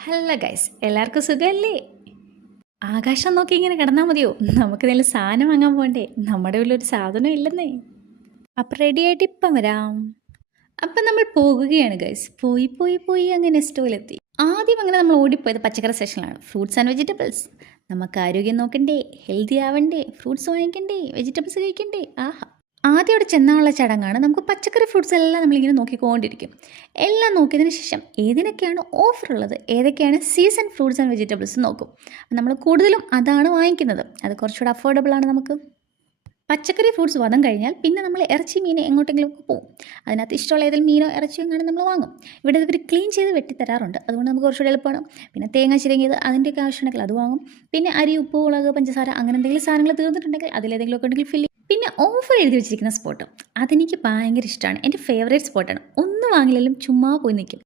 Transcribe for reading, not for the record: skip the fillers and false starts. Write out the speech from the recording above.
Hello guys, എല്ലാവർക്കും സുഖമല്ലേ? ആകാശം നോക്കി ഇങ്ങനെ കിടന്നാൽ മതിയോ? നമുക്ക് നല്ല സാധനം വാങ്ങാൻ പോകണ്ടേ? നമ്മുടെ ഉള്ളൊരു സാധനം ഇല്ലെന്നേ. അപ്പം റെഡി ആയിട്ട് ഇപ്പം വരാം. അപ്പം നമ്മൾ പോകുകയാണ് ഗൈസ്. പോയി പോയി പോയി അങ്ങനെ സ്റ്റോയിലെത്തി. ആദ്യം അങ്ങനെ നമ്മൾ ഓടിപ്പോയത് പച്ചക്കറി സെക്ഷനിലാണ്. Fruits and vegetables. നമുക്ക് ആരോഗ്യം നോക്കണ്ടേ, ഹെൽത്തി ആവണ്ടേ, ഫ്രൂട്ട്സ് വാങ്ങിക്കണ്ടേ, വെജിറ്റബിൾസ് കഴിക്കണ്ടേ? ആഹാ. ആദ്യം അവിടെ ചെന്നാലുള്ള ചടങ്ങാണ്. നമുക്ക് പച്ചക്കറി ഫ്രൂട്ട്സ് എല്ലാം നമ്മളിങ്ങനെ നോക്കിക്കൊണ്ടിരിക്കും. എല്ലാം നോക്കിയതിന് ശേഷം ഏതിനൊക്കെയാണ് ഓഫർ ഉള്ളത്, ഏതൊക്കെയാണ് സീസൺ ഫ്രൂട്ട്സ് ആൻഡ് വെജിറ്റബിൾസ് നോക്കും. നമ്മൾ കൂടുതലും അതാണ് വാങ്ങിക്കുന്നത്. അത് കുറച്ചുകൂടെ അഫോർഡബിൾ ആണ് നമുക്ക്. പച്ചക്കറി ഫ്രൂട്ട്സ് വന്നു കഴിഞ്ഞാൽ പിന്നെ നമ്മൾ ഇറച്ചി മീൻ എങ്ങോട്ടെങ്കിലും പോകും. അതിനകത്ത് ഇഷ്ടമുള്ള ഏതെങ്കിലും മീനോ ഇറച്ചിയോ എങ്ങാനും നമ്മൾ വാങ്ങും. ഇവിടെ ഇവർ ക്ലീൻ ചെയ്ത് വെട്ടിത്തരാറുണ്ട്. അതുകൊണ്ട് നമുക്ക് കുറച്ചുകൂടെ എളുപ്പമാണ്. പിന്നെ തേങ്ങ ചിരങ്ങിയത് അതിൻ്റെയൊക്കെ ആവശ്യമുണ്ടെങ്കിൽ അത് വാങ്ങും. പിന്നെ അരി, ഉപ്പ്, മുളക്, പഞ്ചസാര അങ്ങനെ എന്തെങ്കിലും സാധനങ്ങൾ തീർന്നിട്ടുണ്ടെങ്കിൽ അതിലേതെങ്കിലും ഒക്കെ ഉണ്ടെങ്കിൽ ഫില്ല്. പിന്നെ ഓഫർ എഴുതി വെച്ചിരിക്കുന്ന സ്പോട്ട് അതെനിക്ക് ഭയങ്കര ഇഷ്ടമാണ്. എൻ്റെ ഫേവറേറ്റ് സ്പോട്ടാണ്. ഒന്നും വാങ്ങില്ലെങ്കിലും ചുമ്മാ പോയി നിൽക്കും.